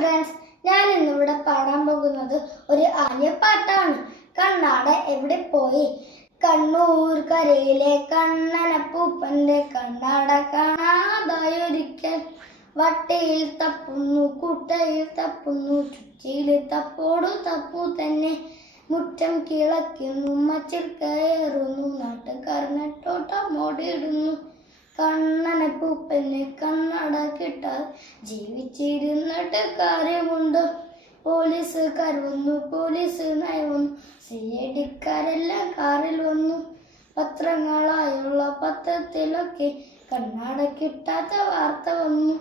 Friends, ഞാൻ ഇന്നിവിടെ പാടാൻ പോകുന്നത് ഒരു ആര്യപ്പാട്ടാണ്. കണ്ണാട എവിടെ പോയി? കണ്ണൂർ കരയിലെ കണ്ണനപ്പൂപ്പന്റെ കണ്ണാട കാണാതായൊരിക്കൽ. വട്ടയിൽ തപ്പുന്നു, കുട്ടയിൽ തപ്പുന്നു, ചുറ്റിയിൽ തപ്പോടു തപ്പു തന്നെ. മുറ്റം കിളയ്ക്കുന്നു, മച്ചിൽ കയറുന്നു, നാട്ടുകാർ നെട്ടോട്ടം ഓടിയിടുന്നു. കണ്ണനപ്പൂപ്പന് കണ്ണട കിട്ടാതെ ജീവിച്ചിരുന്നിട്ട് കാര്യമുണ്ട്. പോലീസുകാർ വന്നു, പോലീസ് നയവന്നു, CID-ക്കാരെല്ലാം കാറിൽ വന്നു. പത്രങ്ങളായുള്ള പത്രത്തിലൊക്കെ കണ്ണട കിട്ടാത്ത വാർത്ത വന്നു.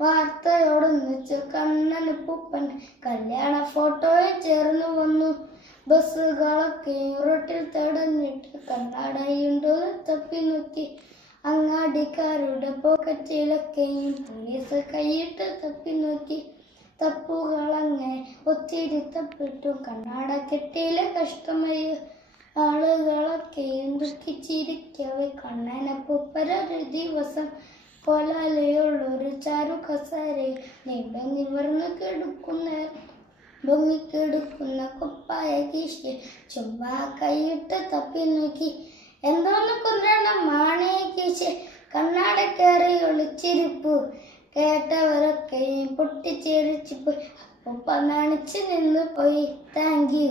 വാർത്തയോടൊന്നിച്ച് കണ്ണനപ്പൂപ്പൻ കല്യാണ ഫോട്ടോയിൽ ചേർന്ന് വന്നു. ബസ്സുകളൊക്കെ റോട്ടിൽ തടഞ്ഞിട്ട് കണ്ണടയുണ്ടോ തപ്പി നോക്കി. അങ്ങാടിക്കാരുടെ പോക്കറ്റിലൊക്കെയും പോലീസ് കൈയിട്ട് തപ്പി നോക്കി. തപ്പുകളങ്ങനെ ഒത്തിരി തപ്പിട്ടും കണ്ണാട കിട്ടിയില്ല. കഷ്ടമായി ആളുകളൊക്കെയും ദുഃഖിച്ചിരിക്കവേ കണ്ണനപ്പൂപ്പനൊരു ദിവസം കൊലാലയുള്ളൊരു ചാരു കസേരയിൽ നീണ്ടു നിവർന്ന് പൊങ്ങിക്കെടുക്കുന്ന കുപ്പായ കീശിൽ ചുമ്മാ കൈയിട്ട് തപ്പി നോക്കി. എന്തോന്ന് കുന്ത്രണം മാണയെ കീശ് കണ്ണാട കയറി ഒളിച്ചിരിപ്പു. കേട്ടവരൊക്കെയും പൊട്ടിച്ചിരിച്ചു പോയി. അപ്പൂപ്പ നാണിച്ച് നിന്ന് പോയി. Thank you.